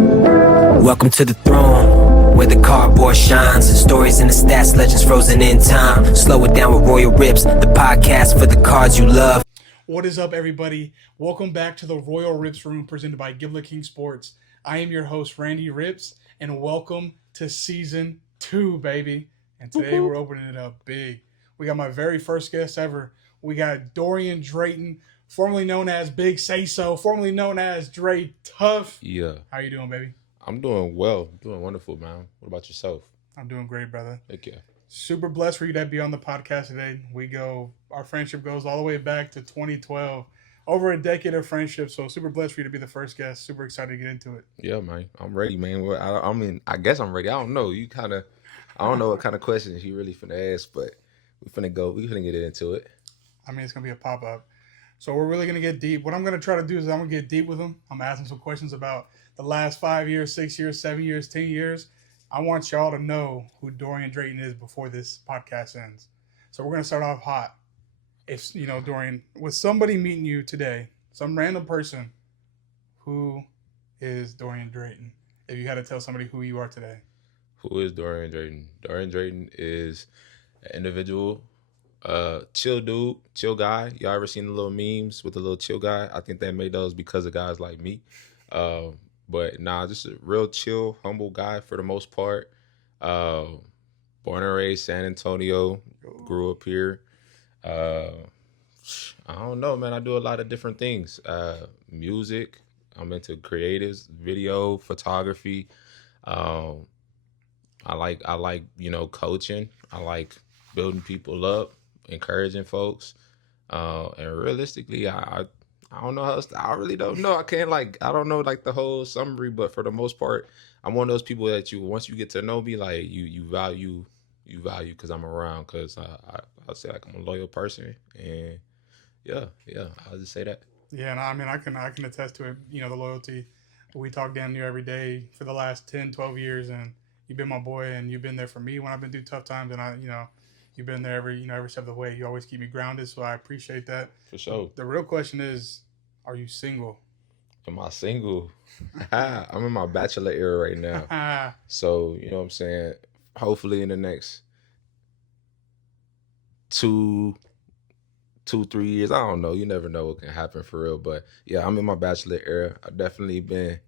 Welcome to the throne, where the cardboard shines, and stories in the stats, legends frozen in time. Slow it down with Royal Ripzz, the podcast for the cards you love. What is up, everybody? Welcome back to the Royal Ripzz Room presented by Giblet King Sports. I am your host, Randy Ripzz, and welcome to Season 2, baby. And today we're opening it up big. We got my very first guest ever. We got DoRion Dreighton, formerly known as Big Say So, formerly known as Dre Tough. Yeah. How you doing, baby? I'm doing well. Doing wonderful, man. What about yourself? I'm doing great, brother. Thank you. Super blessed for you to be on the podcast today. Our friendship goes all the way back to 2012. Over a decade of friendship, so super blessed for you to be the first guest. Super excited to get into it. Yeah, man. I'm ready, man. I guess I'm ready. I don't know. I don't know what kind of questions you really finna ask, but we finna get into it. I mean, it's going to be a pop-up. So we're really going to get deep. What I'm going to try to do is I'm going to get deep with him. I'm asking some questions about the last 5 years, 6 years, 7 years, 10 years. I want y'all to know who DoRion Dreighton is before this podcast ends. So we're going to start off hot. If, DoRion, with somebody meeting you today, some random person, who is DoRion Dreighton? If you had to tell somebody who you are today. Who is DoRion Dreighton? DoRion Dreighton is an individual, chill dude, chill guy. Y'all ever seen the little memes with the little chill guy? I think they made those because of guys like me. But nah, just a real chill, humble guy for the most part. Born and raised San Antonio, grew up here. I don't know, man. I do a lot of different things. Music. I'm into creatives, video, photography. I like coaching. I like building people up, encouraging folks. And realistically, I don't know how else. I really don't know. I don't know the whole summary, but for the most part, I'm one of those people that once you get to know me, you value because I'm around, because I'll say I'm a loyal person, and yeah, I'll just say that. Yeah, and I mean, I can attest to it. The loyalty. We talk damn near every day for the last 10, 12 years, and you've been my boy, and you've been there for me when I've been through tough times, and you've been there every step of the way. You always keep me grounded, so I appreciate that. For sure. The real question is, are you single? Am I single? I'm in my bachelor era right now. So, you know what I'm saying? Hopefully in the next 2-3 years, I don't know. You never know what can happen for real. But yeah, I'm in my bachelor era. I've definitely been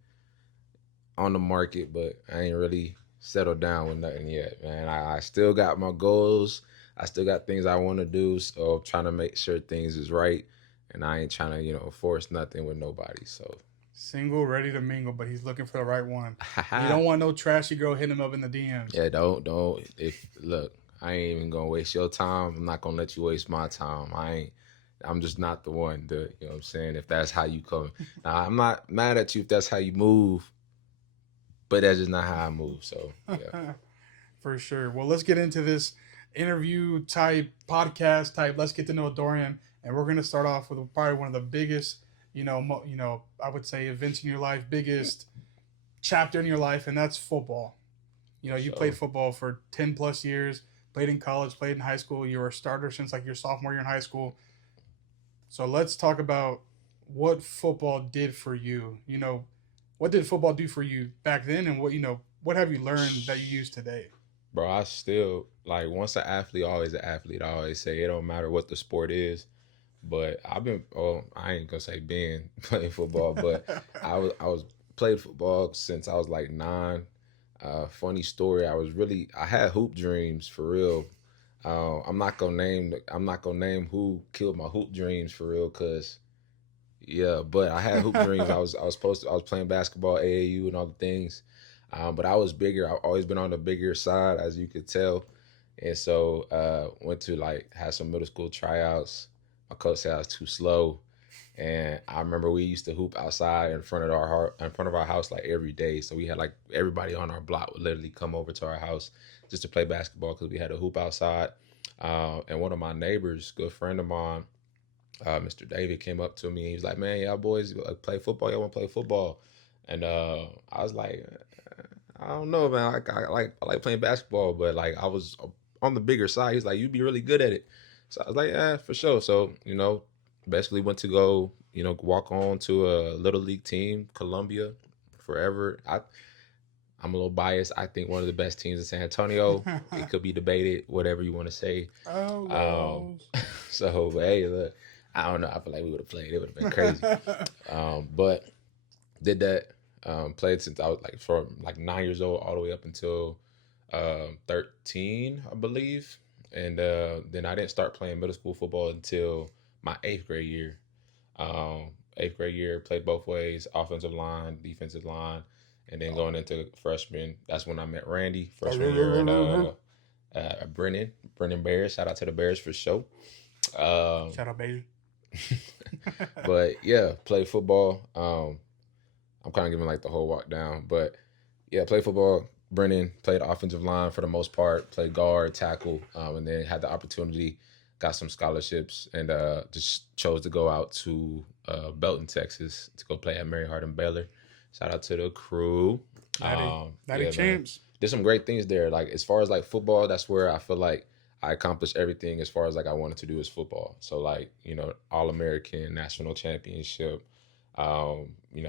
on the market, but I ain't really settled down with nothing yet, man. I still got my goals. I still got things I want to do. So I'm trying to make sure things is right. And I ain't trying to, force nothing with nobody. So single, ready to mingle, but he's looking for the right one. You don't want no trashy girl hitting him up in the DMs. Yeah, don't. Look, I ain't even gonna waste your time. I'm not gonna let you waste my time. I'm just not the one to, you know what I'm saying, if that's how you come. Now, I'm not mad at you if that's how you move, but that's just not how I move. So yeah. For sure. Well, let's get into this interview type, podcast type. Let's get to know DoRion. And we're going to start off with probably one of the biggest, I would say events in your life, biggest chapter in your life, and that's football. You played football for 10 plus years, played in college, played in high school. You were a starter since your sophomore year in high school. So let's talk about what football did for you. What did football do for you back then, and what have you learned that you use today? Bro, I still, once an athlete, always an athlete. I always say it don't matter what the sport is. But I've been, I ain't gonna say being playing football, but I was played football since I was 9. Funny story, I had hoop dreams for real. I'm not gonna name who killed my hoop dreams for real, cause yeah, but I had hoop dreams. I was playing basketball, AAU, and all the things. But I was bigger. I've always been on the bigger side, as you could tell, and so went to had some middle school tryouts. My coach said I was too slow, and I remember we used to hoop outside in front of our house every day. So we had everybody on our block would literally come over to our house just to play basketball because we had a hoop outside. And one of my neighbors, good friend of mine, Mr. David, came up to me. He was like, "Man, y'all boys play football. Y'all want to play football?" And I was like, "I don't know, man. I like playing basketball, but I was on the bigger side." He's like, "You'd be really good at it." So I was like, "Yeah, for sure." So, basically went to go, walk on to a little league team, Columbia, forever. I'm a little biased. I think one of the best teams in San Antonio. It could be debated, whatever you want to say. So, hey, look, I don't know. I feel like we would have played. It would have been crazy. But did that. Played since I was from 9 years old all the way up until 13, I believe. And then I didn't start playing middle school football until my 8th grade year. 8th grade year, played both ways, offensive line, defensive line. And then going into freshman, that's when I met Randy, freshman year, and Brennan Bears. Shout out to the Bears for sure. Shout out, baby. But yeah, play football. I'm kind of giving the whole walk down, but yeah, play football. Brennan played offensive line for the most part, played guard, tackle, and then had the opportunity, got some scholarships, and just chose to go out to Belton, Texas, to go play at Mary Hardin Baylor. Shout out to the crew. Natty champs. Did some great things there. As far as football, that's where I feel like I accomplished everything as far as I wanted to do is football. So All-American, national championship,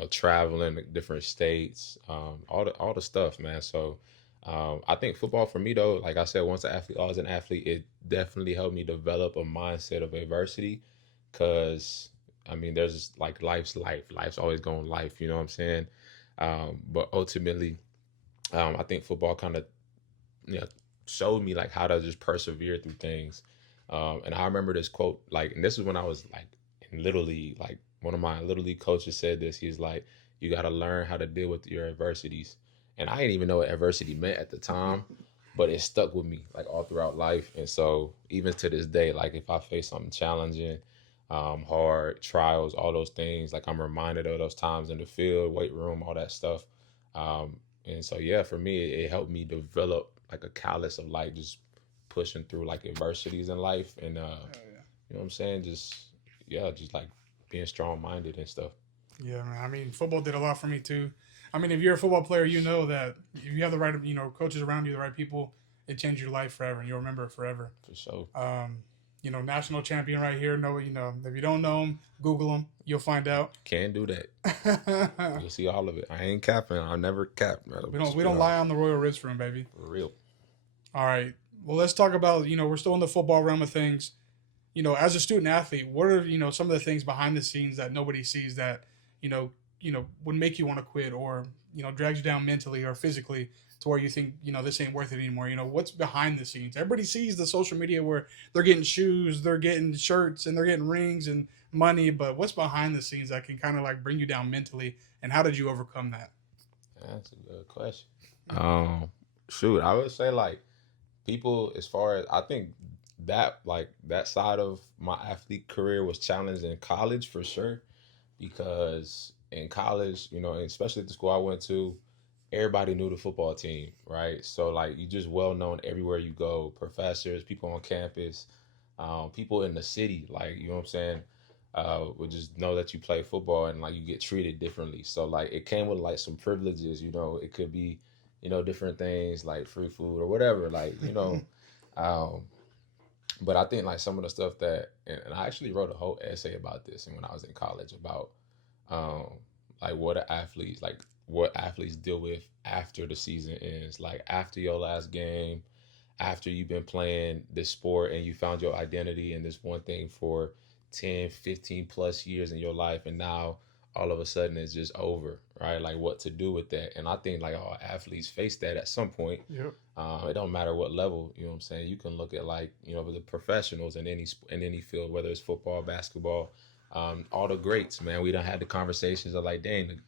traveling to different states, all the stuff, man. So I think football for me though, like I said, once I was an athlete, it definitely helped me develop a mindset of adversity. Cause there's life's life. Life's always going life, you know what I'm saying? But ultimately, I think football kind of showed me how to just persevere through things. And I remember this quote, and this is when I was in Little League, one of my Little League coaches said this. He's like, you got to learn how to deal with your adversities. And I didn't even know what adversity meant at the time, but it stuck with me all throughout life. And so even to this day, if I face something challenging, hard, trials, all those things, I'm reminded of those times in the field, weight room, all that stuff. And so, yeah, for me, it helped me develop a callus of just pushing through adversities in life. And, you know what I'm saying? Just being strong-minded and stuff. Yeah, man. Football did a lot for me too. If you're a football player, you know that if you have the right, coaches around you, the right people, it changed your life forever, and you'll remember it forever. For sure. National champion right here. If you don't know him, Google him. You'll find out. Can do that. You'll see all of it. I ain't capping. I'll never cap. We don't lie on the Royal Ripzz Room, baby. For real. All right. Well, let's talk about, we're still in the football realm of things. As a student athlete, what are, some of the things behind the scenes that nobody sees that, would make you want to quit or, drags you down mentally or physically to where you think, this ain't worth it anymore? What's behind the scenes? Everybody sees the social media where they're getting shoes, they're getting shirts, and they're getting rings and money, but what's behind the scenes that can kind of bring you down mentally, and how did you overcome that? That's a good question. Shoot, I would say people, as far as I think that that side of my athlete career was challenged in college for sure, because in college, especially at the school I went to, everybody knew the football team, right? So you just well known everywhere you go, professors, people on campus, people in the city, you know what I'm saying, would just know that you play football and you get treated differently. So it came with some privileges, it could be, different things like free food or whatever, but I think some of the stuff that, and I actually wrote a whole essay about this and when I was in college about what athletes deal with after the season ends, after your last game, after you've been playing this sport and you found your identity in this one thing for 10, 15 plus years in your life, and now all of a sudden it's just over, right? What to do with that. And I think all athletes face that at some point. Yep. It don't matter what level, you know what I'm saying? You can look at the professionals in any field, whether it's football, basketball, all the greats, man. We done had the conversations of dang,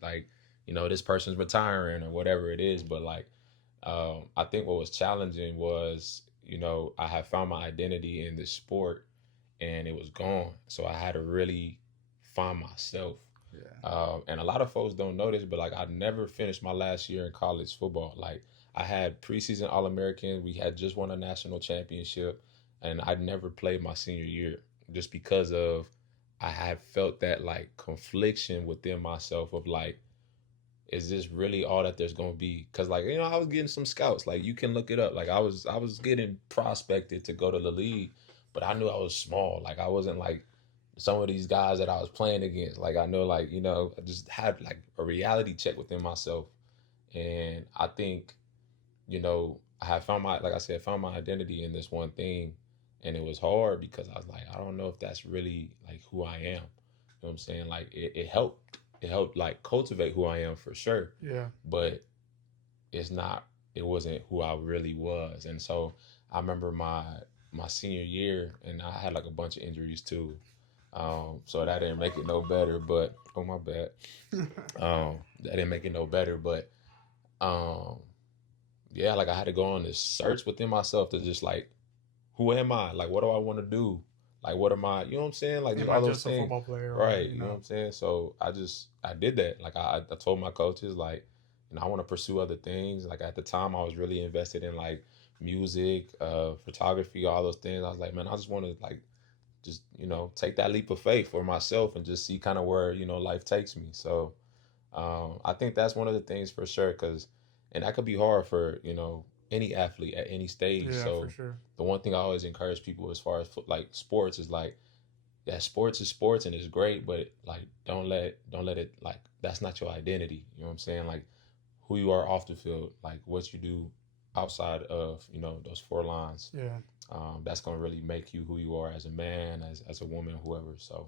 this person's retiring or whatever it is. But I think what was challenging was, I had found my identity in this sport and it was gone. So I had to really find myself. Yeah. And a lot of folks don't know this, but I never finished my last year in college football. I had preseason All-American. We had just won a national championship, and I never played my senior year just because of I had felt that confliction within myself of is this really all that there's gonna be? Because I was getting some scouts. You can look it up. I was getting prospected to go to the league, but I knew I was small. I wasn't some of these guys that I was playing against. Like, I know, like, you know, I just had like a reality check within myself. And I think, you know, I have found my, like I said, found my identity in this one thing. And it was hard because I was like, I don't know if that's really like who I am. You know what I'm saying? Like, it helped like cultivate who I am for sure. Yeah. But it wasn't who I really was. And so I remember my senior year, and I had like a bunch of injuries too. So that didn't make it no better, but oh my bad. That didn't make it no better, but yeah, like I had to go on this search within myself to just like, who am I? Like, what do I want to do? Like, what am I? You know what I'm saying? Like, Am all I those just a things, football player? right? You know what I'm saying? So I did that. Like, I told my coaches, like, you know, I want to pursue other things. Like, at the time, I was really invested in like music, photography, all those things. I was like, man, I just want to like, just, you know, take that leap of faith for myself and just see kind of where, you know, life takes me. So I think that's one of the things for sure, and that could be hard for, you know, any athlete at any stage. Yeah, So for sure. the one thing I always encourage people as far as like sports is like, yeah, sports is sports and it's great, but like don't let it like, that's not your identity. You know what I'm saying? Like, who you are off the field, like what you do outside of, you know, those four lines. Yeah. That's gonna really make you who you are as a man, as a woman, whoever. So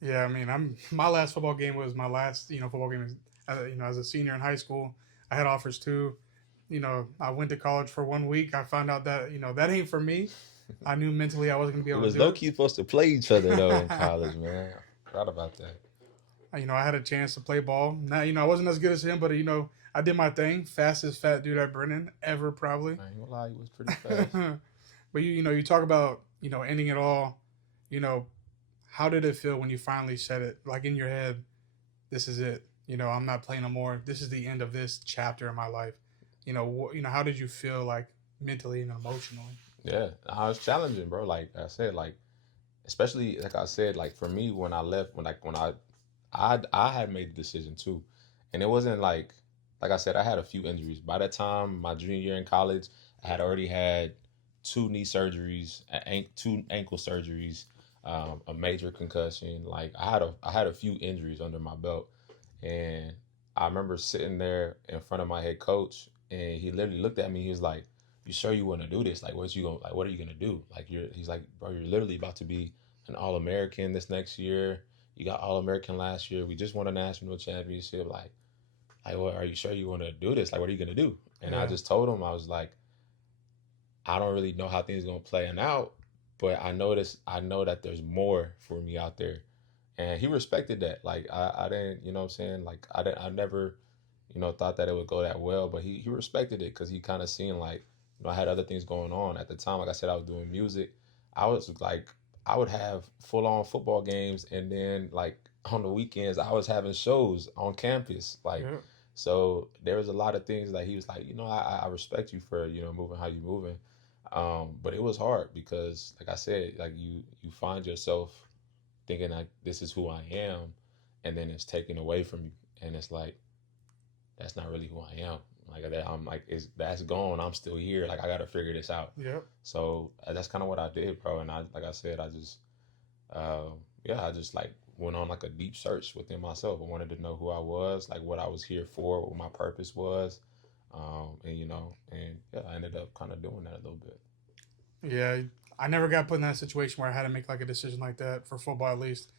Yeah, I mean, my last football game was my last, football game. You know, as a senior in high school, I had offers too. You know, I went to college for 1 week. I found out that that ain't for me. I knew mentally I wasn't gonna be able to do it. It was low key supposed to play each other though in college, man. I forgot about that. You know, I had a chance to play ball. Now, I wasn't as good as him, but I did my thing. Fastest fat dude at Brennan ever, probably. I ain't gonna lie, he was pretty fast. But you talk about ending it all. How did it feel when you finally said it, like in your head, this is it? I'm not playing no more. This is the end of this chapter in my life. How did you feel, like mentally and emotionally? Yeah, I was challenging, bro. Like I said, like especially like I said, like for me when I left, when I had made the decision too, and it wasn't like I said, I had a few injuries. By that time, my junior year in college, I had already had 2 knee surgeries, 2 ankle surgeries, a major concussion. Like I had a few injuries under my belt, and I remember sitting there in front of my head coach, and he literally looked at me. He was like, "You sure you want to do this? Like, what are you gonna do? Like, he's like, bro, you're literally about to be an All-American this next year. You got All-American last year. We just won a national championship. Like, what, are you sure you want to do this? Like, what are you gonna do?" And I just told him, I was like, I don't really know how things are gonna play out, but I know that there's more for me out there. And he respected that. Like I didn't, you know what I'm saying? Like I never, thought that it would go that well, but he respected it because he kind of seen like, I had other things going on at the time. Like I said, I was doing music. I was like, I would have full on football games, and then like on the weekends I was having shows on campus. Like, so there was a lot of things that he was like, I respect you for, moving how you moving. But it was hard because, like I said, like you find yourself thinking like this is who I am, and then it's taken away from you, and it's like that's not really who I am. Like that, I'm like, that's gone. I'm still here. Like I got to figure this out. Yep. So that's kind of what I did, bro. And like I said, I just, I just like went on like a deep search within myself. I wanted to know who I was, like what I was here for, what my purpose was, I ended up kind of doing that a little bit. Yeah, I never got put in that situation where I had to make like a decision like that for football. At least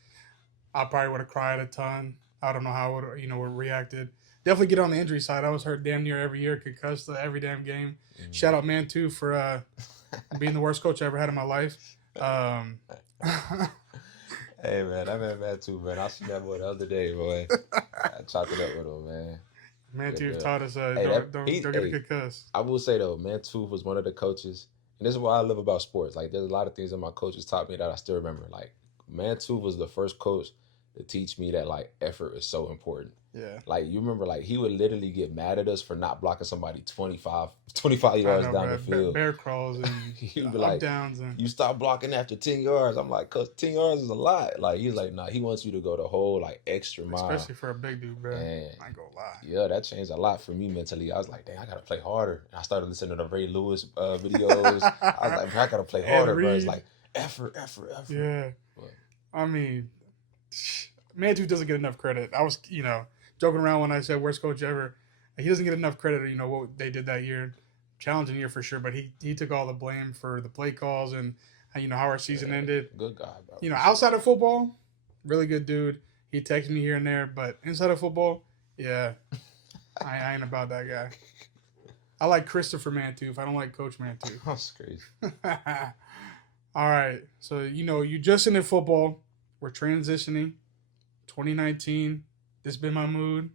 I probably would have cried a ton. I don't know how I would reacted. Definitely get on the injury side. I was hurt damn near every year, concussed every damn game. Mm-hmm. Shout out Man too for being the worst coach I ever had in my life. Hey man, I met Man too, man. I seen that boy the other day, boy. I chopped it up with him, man. Man too taught us don't get a concussed. I will say though, Man too was one of the coaches, and this is what I love about sports. Like there's a lot of things that my coaches taught me that I still remember. Like Man too was the first coach to teach me that like effort is so important. Yeah. Like you remember, like he would literally get mad at us for not blocking somebody 25 yards down the field. Bear crawls and he'd be like, downs and you stop blocking after 10 yards. I'm like, cause 10 yards is a lot. Like he's like, nah, he wants you to go the whole like extra mile. Especially for a big dude, bro. And I ain't gonna lie. Yeah, that changed a lot for me mentally. I was like, dang, I gotta play harder. And I started listening to the Ray Lewis videos. I was like, bro, I gotta play harder, bro. It's like effort. Yeah. I mean, Mantooth doesn't get enough credit. I was, joking around when I said worst coach ever. He doesn't get enough credit, what they did that year. Challenging year for sure, but he took all the blame for the play calls and, how our season ended. Good guy, bro. Outside of football, really good dude. He texts me here and there, but inside of football, yeah, I ain't about that guy. I like Christopher Mantooth. I don't like Coach Mantooth. That's crazy. All right. So, you just into football. We're transitioning. 2019. This been my mood.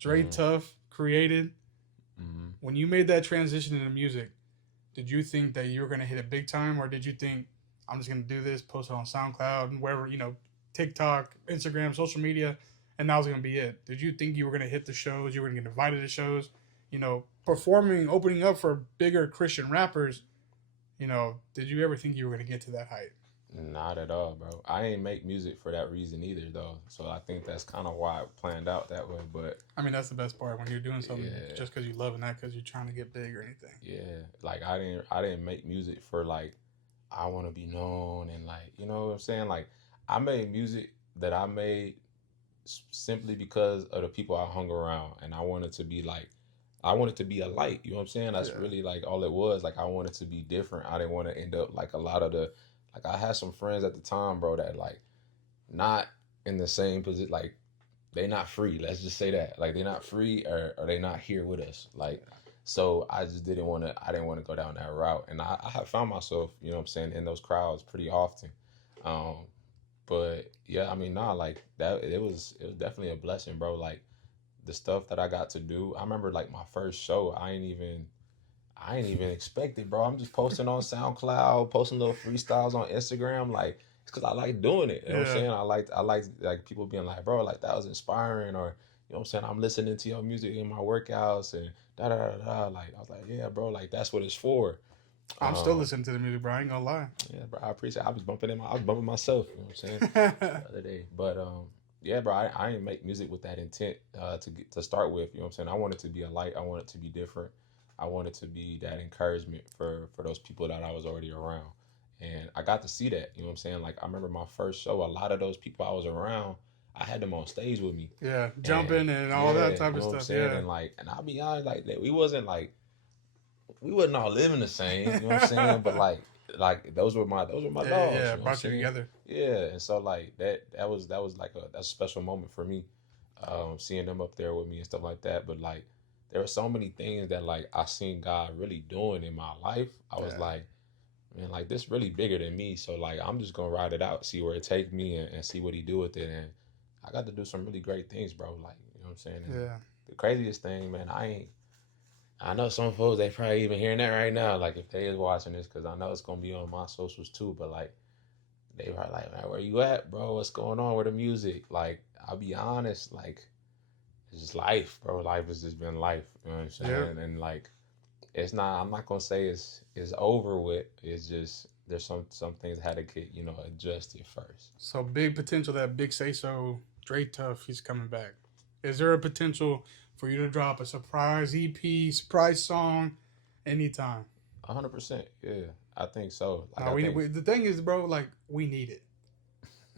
Dre Tough created. Mm-hmm. When you made that transition into music, did you think that you were going to hit it big time, or did you think, I'm just going to do this, post it on SoundCloud and wherever, TikTok, Instagram, social media, and that was going to be it? Did you think you were going to hit the shows, you were going to get invited to shows, performing, opening up for bigger Christian rappers? Did you ever think you were going to get to that height? Not at all, bro. I ain't make music for that reason either, though. So I think that's kind of why it planned out that way. But I mean, that's the best part when you're doing something just because you love it, not because you're trying to get big or anything. Yeah, like I didn't make music for like I want to be known and like you know what I'm saying. Like I made music that I made simply because of the people I hung around, and I wanted to be a light. You know what I'm saying? That's really like all it was. Like I wanted to be different. I didn't want to end up like a lot of the. Like, I had some friends at the time, bro, that, like, not in the same position. Like, they not free. Let's just say that. Like, they not free or they not here with us. Like, so I just didn't want to go down that route. And I have found myself, you know what I'm saying, in those crowds pretty often. But, yeah, I mean, like, that it was definitely a blessing, bro. Like, the stuff that I got to do. I remember, like, my first show, I ain't even expect it, bro. I'm just posting on SoundCloud, posting little freestyles on Instagram, like it's because I like doing it. You know what I'm saying? I like people being like, bro, like that was inspiring, or you know what I'm saying? I'm listening to your music in my workouts and da da da da. Like I was like, yeah, bro, like that's what it's for. I'm still listening to the music, bro. I ain't gonna lie. Yeah, bro, I appreciate it. I was bumping myself, you know what I'm saying? The other day. But yeah, bro, I didn't make music with that intent to start with. You know what I'm saying? I wanted to be a light. I wanted to be different. I wanted to be that encouragement for those people that I was already around. And I got to see that, you know what I'm saying? Like, I remember my first show, a lot of those people I was around, I had them on stage with me. Yeah, jumping and all that type of stuff. Yeah. And I'll be honest, like, we wasn't all living the same, you know what I'm saying? But like those were my dogs. Yeah, brought you together. Yeah, and so like that was like that's a special moment for me, seeing them up there with me and stuff like that. But like, there were so many things that like I seen God really doing in my life. I was like, man, like this really bigger than me. So like I'm just gonna ride it out, see where it takes me, and see what He do with it. And I got to do some really great things, bro. Like, you know what I'm saying? And the craziest thing, man, I know some folks, they probably even hearing that right now. Like if they is watching this, because I know it's gonna be on my socials too. But like they probably like, man, where you at, bro? What's going on with the music? Like I'll be honest, like. It's just life, bro. Life has just been life. You know what I'm saying? Yeah. And like, it's not. I'm not gonna say it's over with. It's just there's some things had to get adjusted first. So big potential that Big Say So Dre Tough, he's coming back. Is there a potential for you to drop a surprise EP, surprise song, anytime? 100%. Yeah, I think so. Like, the thing is, bro, like we need it.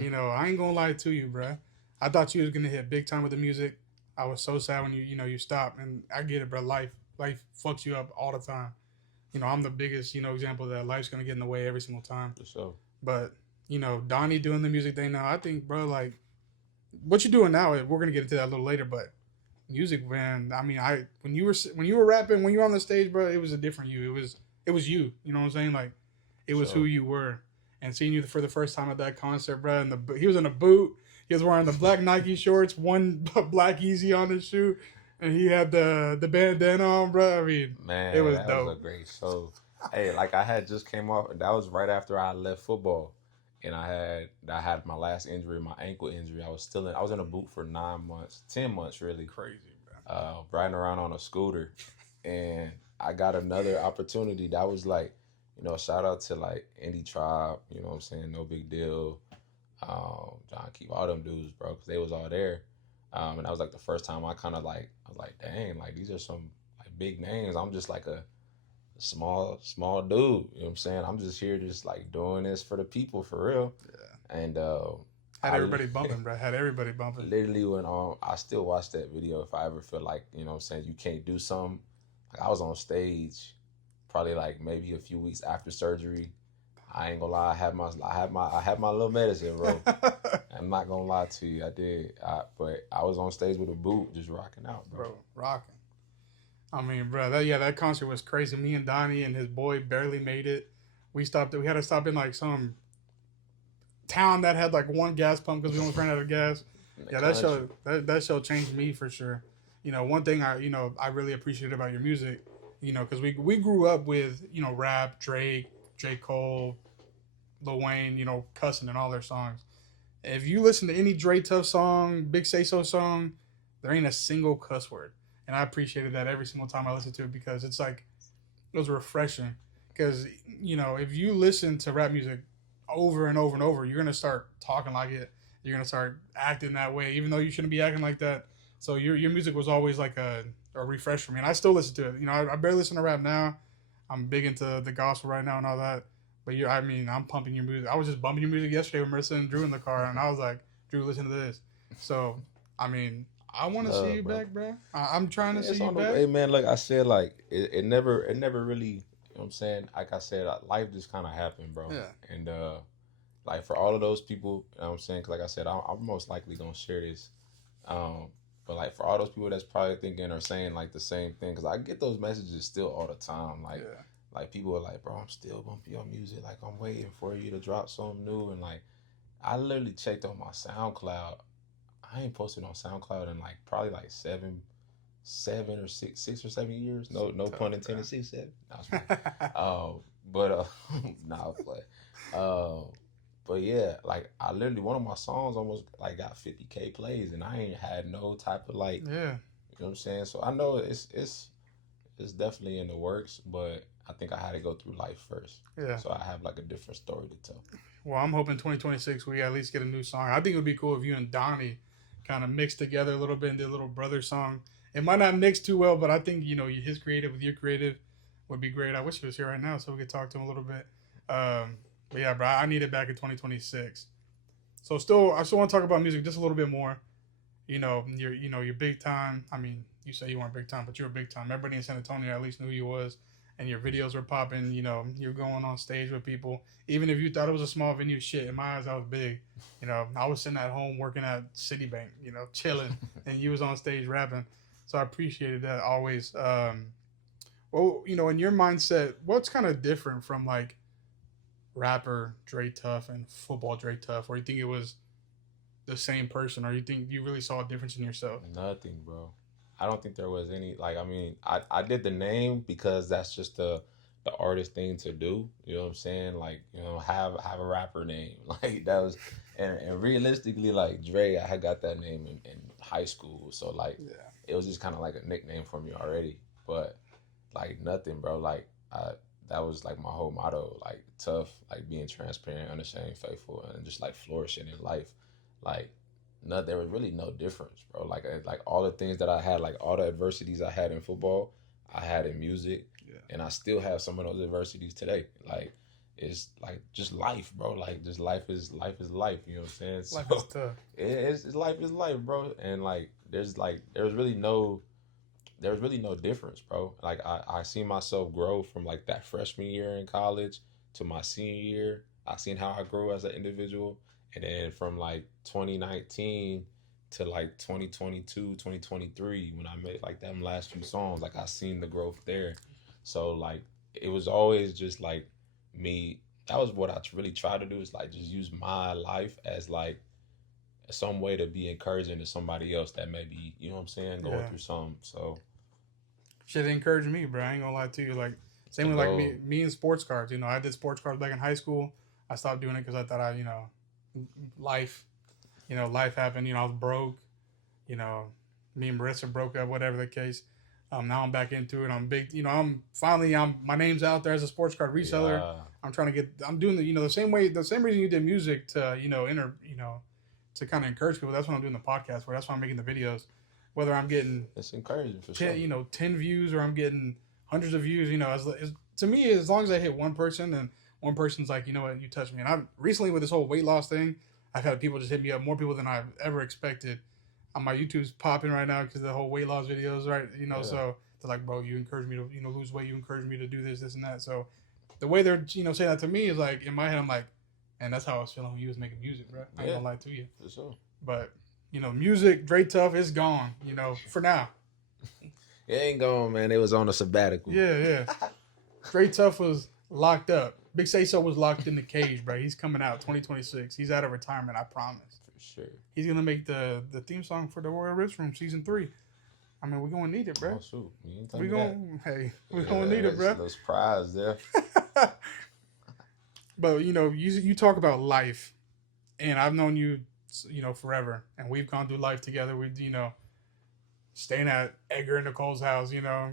I ain't gonna lie to you, bro. I thought you was gonna hit big time with the music. I was so sad when you stopped, and I get it, bro. Life fucks you up all the time. I'm the biggest, example that life's gonna get in the way every single time. For sure. But Donnie doing the music thing now, I think, bro, like what you're doing now, we're gonna get into that a little later. But music, man, I mean, when you were rapping, when you were on the stage, bro, it was a different you. It was you. You know what I'm saying? Like it was who you were. And seeing you for the first time at that concert, bro, and he was in a boot. He was wearing the black Nike shorts, one black Easy on his shoe, and he had the bandana on, bro. I mean, man, it was that dope. Was a great show. Hey, like I had just came off. That was right after I left football, and I had my last injury, my ankle injury. I was in a boot for 10 months, really. Crazy, bro. Riding around on a scooter, and I got another opportunity. That was like, shout out to like Indie Tribe. You know what I'm saying? No big deal. John Keep, all them dudes, bro, because they was all there. And that was like the first time I was like, dang, like these are some like big names. I'm just like a small dude. You know what I'm saying? I'm just here just like doing this for the people for real. And had everybody bumping, bro. Had everybody bumping. Literally when I still watch that video if I ever feel like, you know what I'm saying, you can't do something. Like I was on stage probably like maybe a few weeks after surgery. I ain't gonna lie, I had my little medicine, bro. I'm not gonna lie to you, I did. But I was on stage with a boot, just rocking out, bro. Rocking. I mean, bro, that concert was crazy. Me and Donnie and his boy barely made it. We had to stop in like some town that had like one gas pump because we almost ran out of gas. Yeah, that show changed me for sure. You know, one thing I really appreciated about your music, you know, because we grew up with, you know, rap, Drake, J. Cole, Lil Wayne, you know, cussing in all their songs. If you listen to any Dre Tough song, Big Say So song, there ain't a single cuss word. And I appreciated that every single time I listened to it because it's like, it was refreshing. Because, you know, if you listen to rap music over and over and over, you're going to start talking like it. You're going to start acting that way, even though you shouldn't be acting like that. So your music was always like a refresh for me. And I still listen to it. You know, I barely listen to rap now. I'm big into the gospel right now and all that. But I'm pumping your music. I was just bumping your music yesterday with Marissa and Drew in the car. And I was like, Drew, listen to this. So, I mean, I want to see you back, bro. I'm trying to see you back. Hey, man, like I said, like, it never really, you know what I'm saying? Like I said, life just kind of happened, bro. Yeah. And, like, for all of those people, you know what I'm saying? Because, like I said, I'm most likely going to share this. But, like, for all those people that's probably thinking or saying, like, the same thing, because I get those messages still all the time. Like, like people are like, bro, I'm still bumping your music. Like, I'm waiting for you to drop something new. And, like, I literally checked on my SoundCloud. I ain't posted on SoundCloud in, like, probably, like, 6 or 7 years. No pun intended, 6, 7. But yeah, like I literally one of my songs almost like got 50K plays, and I ain't had no type of like, you know what I'm saying. So I know it's definitely in the works, but I think I had to go through life first. Yeah. So I have like a different story to tell. Well, I'm hoping 2026 we at least get a new song. I think it would be cool if you and Donnie kind of mixed together a little bit and did a little brother song. It might not mix too well, but I think, you know, his creative with your creative would be great. I wish he was here right now so we could talk to him a little bit. But yeah, bro, I need it back in 2026. So I still want to talk about music just a little bit more. You know, you're big time. I mean, you say you weren't big time, but you're big time. Everybody in San Antonio at least knew who you was, and your videos were popping. You know, you're going on stage with people. Even if you thought it was a small venue, shit, in my eyes, that was big. You know, I was sitting at home working at Citibank, you know, chilling, and you was on stage rapping. So I appreciated that always. Well, you know, in your mindset, what's kind of different from like rapper Dre Tough and football Dre Tough, or you think it was the same person, or you think you really saw a difference in yourself? Nothing, bro. I don't think there was any, like, I mean, I did the name because that's just the artist thing to do. You know what I'm saying? Like, you know, have a rapper name. Like that was, and realistically, like Dre, I had got that name in high school. So like, it was just kind of like a nickname for me already. But like nothing, bro. Like that was like my whole motto, like tough, like being transparent, unashamed, faithful, and just like flourishing in life. Like, no, there was really no difference, bro. Like all the things that I had, like all the adversities I had in football, I had in music, and I still have some of those adversities today. Like, it's like just life, bro. Like, just life is life. You know what I'm saying? Life is tough. It's life is life, bro. And like, there's really no difference, bro. Like I seen myself grow from like that freshman year in college to my senior year. I seen how I grew as an individual. And then from like 2019 to like 2022, 2023, when I made like them last few songs, like I seen the growth there. So like, it was always just like me. That was what I really tried to do, is like just use my life as like some way to be encouraging to somebody else that may be, you know what I'm saying, going through something. So shit encouraged me, bro. I ain't gonna lie to you. Like, same with like me and sports cards. You know, I did sports cards back in high school. I stopped doing it because I thought life happened. You know, I was broke. You know, me and Marissa broke up, whatever the case. Now I'm back into it. I'm big. You know, my name's out there as a sports card reseller. Yeah. I'm doing the same reason you did music to, to kind of encourage people. That's what I'm doing the podcast for. That's why I'm making the videos. Whether I'm getting, it's encouraging for sure. 10 views or I'm getting hundreds of views, to me, as long as I hit one person and one person's like, you know what, you touched me. And I've recently with this whole weight loss thing, I've had people just hit me up, more people than I've ever expected. My YouTube's popping right now because of the whole weight loss videos, right? You know, so they're like, bro, you encourage me to, you know, lose weight. You encourage me to do this, this, and that. So the way they're, you know, saying that to me is like, in my head, I'm like, and that's how I was feeling when you was making music, bro. I ain't gonna lie to you. For sure. But, you know, music, Dre Tough, is gone, you know, for now. It ain't gone, man. It was on a sabbatical. Yeah. Dre Tough was locked up. Big Say So was locked in the cage, bro. He's coming out 2026. He's out of retirement, I promise. For sure. He's gonna make the theme song for the Royal Ripzz Room season 3. I mean, we're gonna need it, bro. Oh shoot, We're gonna need it, bro. Those prize there. But you know, you talk about life, and I've known you, you know, forever, and we've gone through life together. We, you know, staying at Edgar and Nicole's house, you know,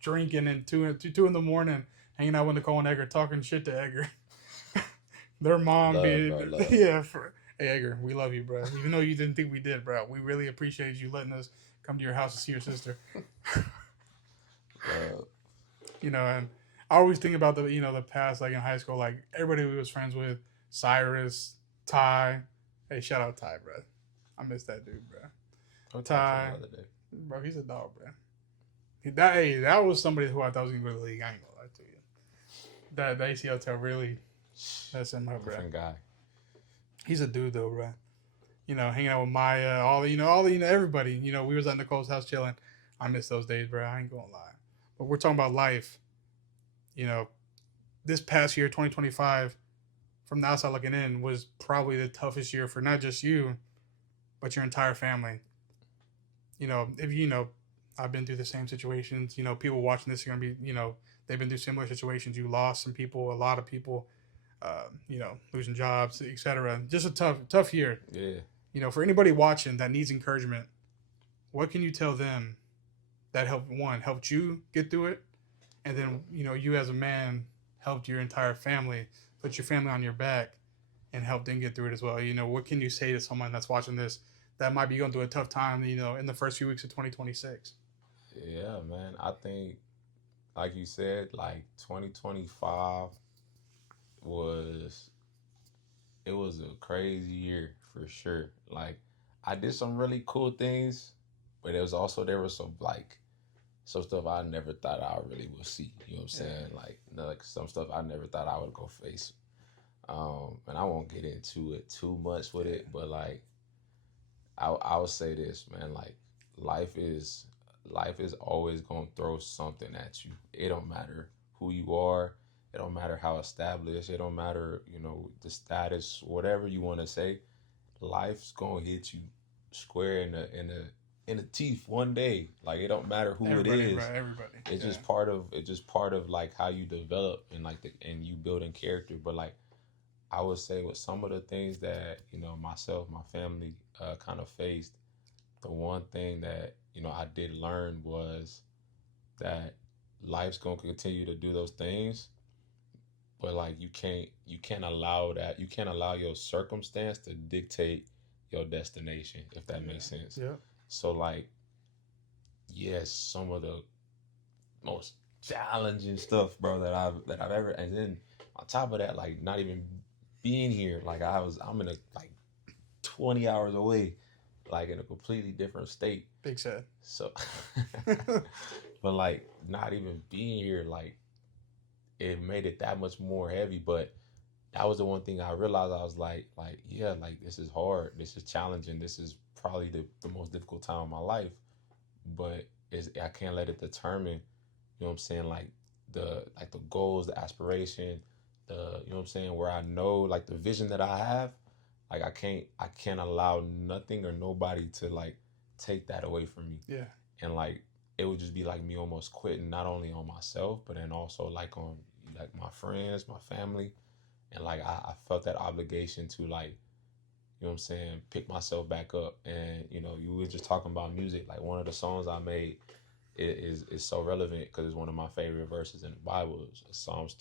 drinking and two in the morning, hanging out with Nicole and Edgar, talking shit to Edgar. Their mom love. Yeah. Hey Edgar, we love you, bro. Even though you didn't think we did, bro, we really appreciate you letting us come to your house to see your sister. You know, and I always think about the past, like in high school, like everybody we was friends with, Cyrus, Ty. Hey, shout out Ty, bro. I miss that dude, bro. Ty, bro, he's a dog, bro. That was somebody who I thought was gonna go to the league. I ain't gonna lie to you. That ACL tear really messed him up, bro. Different guy. He's a dude though, bro. You know, hanging out with Maya, everybody. You know, we was at Nicole's house chilling. I miss those days, bro. I ain't gonna lie. But we're talking about life. You know, this past year, 2025, from the outside looking in, was probably the toughest year for not just you, but your entire family. You know, if you know, I've been through the same situations. You know, people watching this are gonna be, you know, they've been through similar situations. You lost some people, a lot of people. You know, losing jobs, etc. Just a tough year. Yeah. You know, for anybody watching that needs encouragement, what can you tell them that helped you get through it, and then, you know, you as a man helped your entire family, put your family on your back, and helped them get through it as well. You know, what can you say to someone that's watching this that might be going through a tough time, you know, in the first few weeks of 2026? Yeah, man. I think, like you said, like 2025 was a crazy year for sure. Like, I did some really cool things, but there was some stuff I never thought I really would see. You know what I'm saying? Like some stuff I never thought I would go face. And I won't get into it too much with it, but like I would say this, man, like life is always gonna throw something at you. It don't matter who you are. It don't matter how established. It don't matter, you know, the status, whatever you want to say. Life's gonna hit you square in the teeth one day. Like, it don't matter who Everybody, it is. right, everybody. It's just part of like how you develop and like and you building character. But like I would say with some of the things that, you know, myself, my family kind of faced, the one thing that, you know, I did learn was that life's gonna continue to do those things. But like you can't allow your circumstance to dictate your destination, if that makes sense. Yeah. So like, yes, some of the most challenging stuff, bro, that I've ever, and then on top of that, like not even being here, like I'm in a like 20 hours away, like in a completely different state. Big sad. So, but like not even being here, like, it made it that much more heavy. But that was the one thing I realized. I was like, yeah, like this is hard. This is challenging. This is probably the most difficult time of my life. But I can't let it determine, you know what I'm saying, like the goals, the aspiration, you know what I'm saying, where I know like the vision that I have. Like I can't allow nothing or nobody to like take that away from me. Yeah. And like it would just be like me almost quitting not only on myself, but then also like on like my friends, my family. And like I felt that obligation to like, you know what I'm saying, pick myself back up. And, you know, you were just talking about music. Like one of the songs I made is so relevant because it's one of my favorite verses in the Bible. It's Proverbs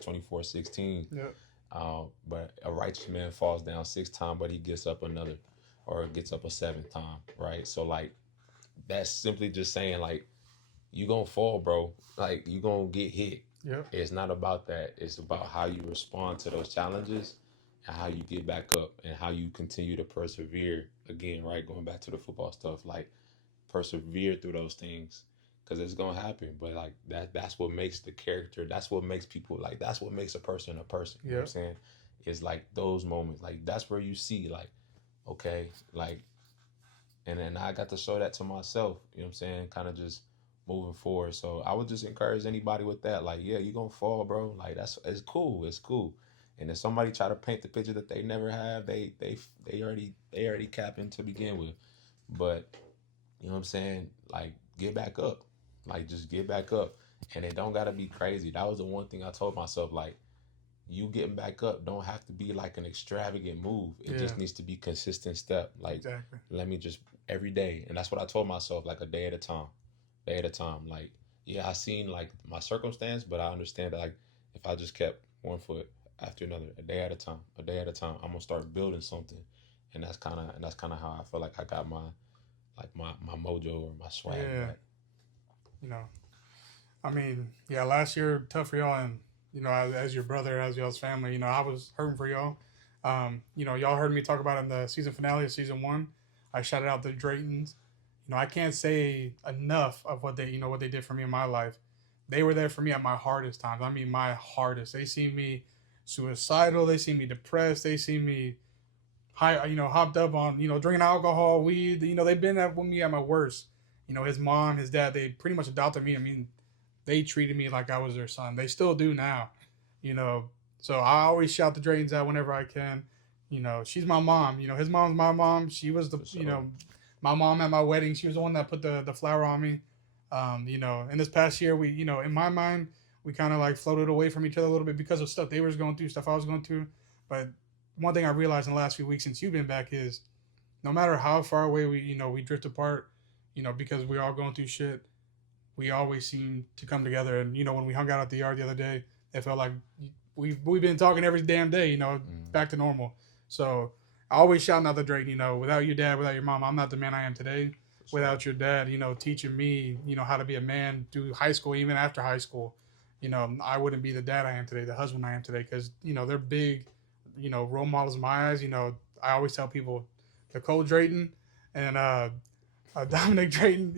24:16. Yeah. But a righteous man falls down 6 times, but he gets up another, or gets up a 7th time, right? So like that's simply just saying like you gonna fall, bro. Like you gonna get hit. Yep. It's not about that. It's about how you respond to those challenges and how you get back up and how you continue to persevere. Again, right? Going back to the football stuff, like persevere through those things because it's gonna happen. But like that's what makes the character. That's what makes people like. That's what makes a person a person. You know what I'm Yep. saying? It's like those moments. Like that's where you see like, okay, like, and then I got to show that to myself. You know what I'm saying? Kind of just moving forward. So I would just encourage anybody with that. Like, yeah, you gonna fall, bro. Like it's cool. It's cool. And if somebody try to paint the picture that they never have, they already capping to begin with. But you know what I'm saying? Like, get back up. Like, just get back up. And it don't gotta be crazy. That was the one thing I told myself. Like, you getting back up don't have to be like an extravagant move. It Yeah. just needs to be consistent step. Like, Exactly. let me just every day. And that's what I told myself, like a day at a time. Day at a time. Like, yeah, I seen like my circumstance, but I understand that like if I just kept one foot after another, a day at a time, a day at a time, I'm gonna start building something. And that's kinda how I feel like I got my my mojo or my swag Yeah. back. You know, I mean, yeah, last year tough for y'all, and as your brother, as y'all's family, I was hurting for y'all. Y'all heard me talk about it in the season finale of season one. I shouted out the Dreightons. I can't say enough of what they did for me in my life. They were there for me at my hardest times. I mean, my hardest. They see me suicidal. They see me depressed. They see me high, hopped up on, drinking alcohol, weed. They've been with me at my worst. His mom, his dad, they pretty much adopted me. I mean, they treated me like I was their son. They still do now, you know. So I always shout the Dreightons out whenever I can. She's my mom. His mom's my mom. She was For sure. my mom at my wedding. She was the one that put the flower on me. In this past year, we, in my mind, we kind of like floated away from each other a little bit because of stuff they was going through, stuff I was going through. But one thing I realized in the last few weeks since you've been back is no matter how far away we drift apart, because we all going through shit, we always seem to come together. And when we hung out at the yard the other day, it felt like we've been talking every damn day. Back to normal. So I always shout out the Drake. Without your dad, without your mom, I'm not the man I am today. Without your dad, teaching me, how to be a man through high school, even after high school, I wouldn't be the dad I am today, the husband I am today, because they're big, role models in my eyes. I always tell people, Nicole Dreighton and Dominic Dreighton,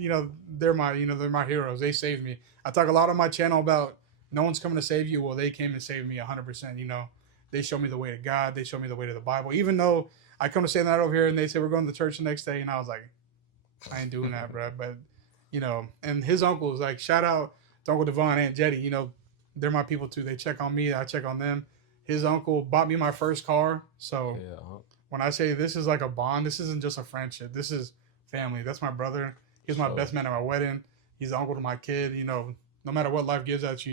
they're my heroes. They saved me. I talk a lot on my channel about no one's coming to save you. Well, they came and saved me 100%. They showed me the way to God. They showed me the way to the Bible. Even though I come to say that over here and they say we're going to the church the next day, and I was like, I ain't doing that, bro. But and his uncles, like, shout out to Uncle Devon, Aunt Jetty. They're my people too. They check on me. I check on them. His uncle bought me my first car. So Yeah. when I say this is like a bond, this isn't just a friendship. This is family. That's my brother. He's my best man at my wedding. He's the uncle to my kid. No matter what life gives at you,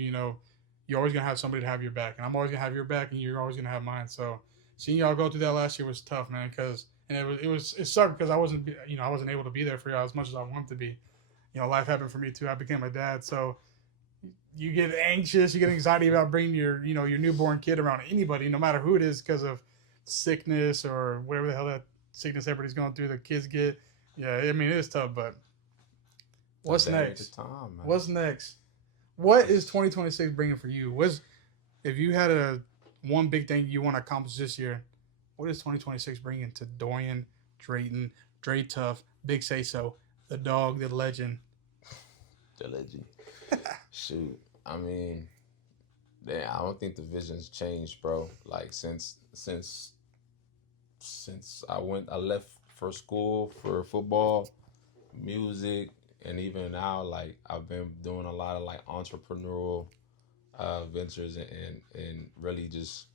you're always gonna have somebody to have your back, and I'm always gonna have your back, and you're always gonna have mine. So seeing y'all go through that last year was tough, man. It sucked because I wasn't able to be there for y'all as much as I wanted to be. Life happened for me too. I became a dad, so you get anxious, you get anxiety about bringing your newborn kid around anybody, no matter who it is, because of sickness or whatever the hell that sickness everybody's going through. The kids get, yeah. I mean, it's tough, but what's next? Time, man. What's next? What is 2026 bringing for you? If you had one big thing you want to accomplish this year, what is 2026 bringing to DoRion Dreighton, Dre Tough, Big Say So, the dog, the legend? The legend. Shoot, I mean, I don't think the vision's changed, bro. Like since I left for school for football, music, and even now, like I've been doing a lot of like entrepreneurial ventures and really just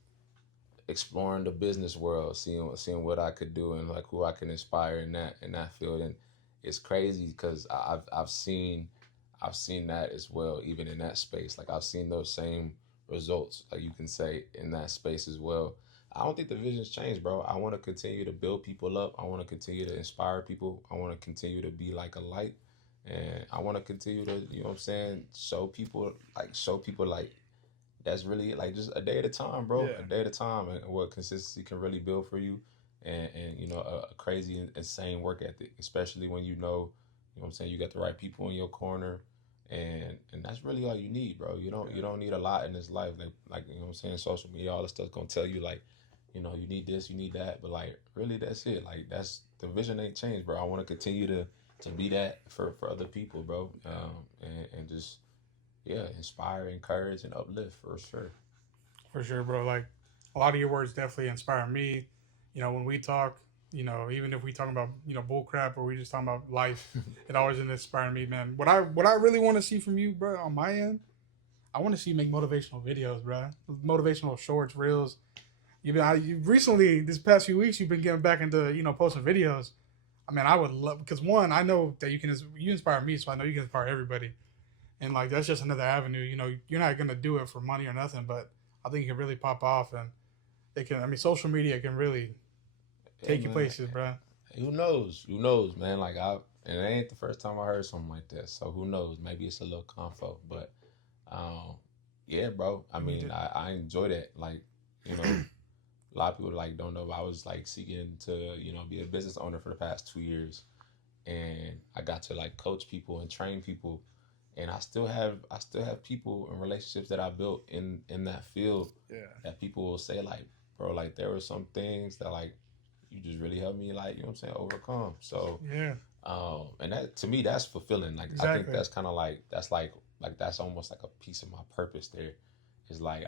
exploring the business world, seeing what I could do and like who I can inspire in that field. And it's crazy because I've seen that as well, even in that space. Like I've seen those same results, like you can say, in that space as well. I don't think the vision's changed, bro. I want to continue to build people up. I want to continue to inspire people. I want to continue to be like a light. And I want to continue to, you know what I'm saying, show people like that's really like just a day at a time, bro. Yeah. A day at a time, and what consistency can really build for you, and a crazy insane work ethic, especially when you know what I'm saying, you got the right people in your corner, And that's really all you need, bro. You don't need a lot in this life. Like you know what I'm saying, social media, all this stuff's gonna tell you like, you know, you need this, you need that, but like really that's it. Like that's the vision ain't changed, bro. I want to continue to be that for other people, bro. And just inspire, encourage, and uplift for sure. For sure, bro. Like a lot of your words definitely inspire me. You know, when we talk, you know, even if we talk about, you know, bull crap or we just talking about life, it always inspires me, man. What I really want to see from you, bro, on my end, I want to see you make motivational videos, bro. Motivational shorts, reels. You recently, this past few weeks, you've been getting back into, you know, posting videos. I mean, I would love, because one, I know that you inspire me, so I know you can inspire everybody. And like, that's just another avenue. You know, you're not going to do it for money or nothing, but I think you can really pop off, and social media can really take you places, bro. Who knows, man? Like and it ain't the first time I heard something like that. So who knows? Maybe it's a little confo, but yeah, bro. I mean, I enjoy that. Like, you know, a lot of people like don't know, but I was like seeking to, you know, be a business owner for the past 2 years, and I got to like coach people and train people, and I still have people and relationships that I built in that field. Yeah. That people will say like, bro, like there were some things that like you just really helped me, like, you know what I'm saying, overcome. So yeah. And that, to me, that's fulfilling. Like, exactly. I think that's kind of like that's almost like a piece of my purpose there. It's like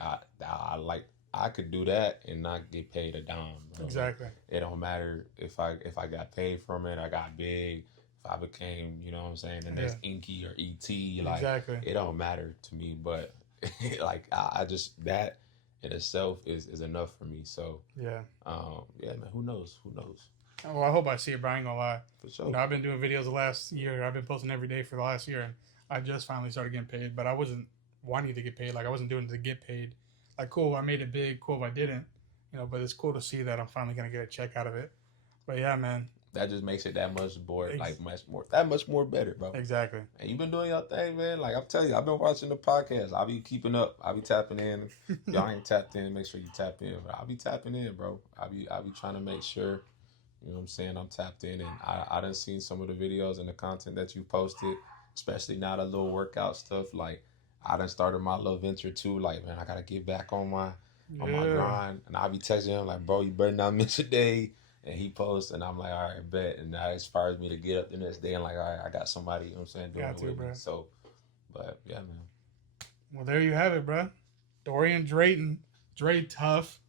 I could do that and not get paid a dime, bro. Exactly. Like, it don't matter if I got paid from it, I got big, if I became, you know what I'm saying, the next Inky or ET, like, exactly. It don't matter to me. But like I just, that in itself is enough for me. So yeah, man. Who knows? Well, I hope I see it, but I ain't gonna lie. For sure. You know, I've been doing videos the last year. I've been posting every day for the last year, and I just finally started getting paid. But I wasn't wanting to get paid. Like, I wasn't doing it to get paid. Like, cool, I made it big. Cool if I didn't. You know, but it's cool to see that I'm finally gonna get a check out of it. But yeah, man. That just makes it that much more better, bro. Exactly. And you've been doing your thing, man. Like, I'm telling you, I've been watching the podcast. I'll be keeping up. I'll be tapping in. Y'all ain't tapped in, make sure you tap in. But I'll be tapping in, bro. I'll be trying to make sure, you know what I'm saying, I'm tapped in. And I done seen some of the videos and the content that you posted, especially now the little workout stuff. Like, I done started my little venture too. Like, man, I gotta get back on my grind. And I'll be texting him like, bro, you better not miss a day. And he posts, and I'm like, all right, bet. And that inspires me to get up the next day and like, all right, I got somebody, you know what I'm saying, doing it with me. So, but yeah, man. Well, there you have it, bro. DoRion Dreighton, Dre Tough.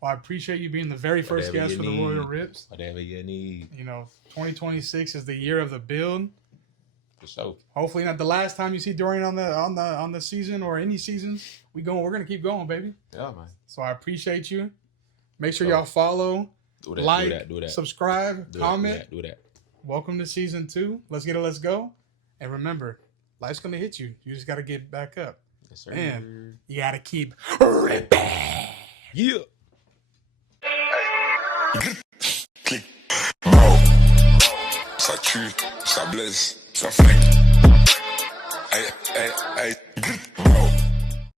Well, I appreciate you being the very first guest for the Royal Ripzz. Whatever you need. You know, 2026 is the year of the build. For sure. Hopefully not the last time you see DoRion on the season or any season. We're gonna keep going, baby. Yeah, man. So I appreciate you. Make sure y'all follow. Do that, like, do that. Subscribe, comment. Do that. Welcome to season 2. Let's get it, let's go. And remember, life's going to hit you. You just got to get back up. Yes, sir. And you got to keep ripping. Yeah. Clic. Ça tue, ça blesse, ça flingue. Aïe.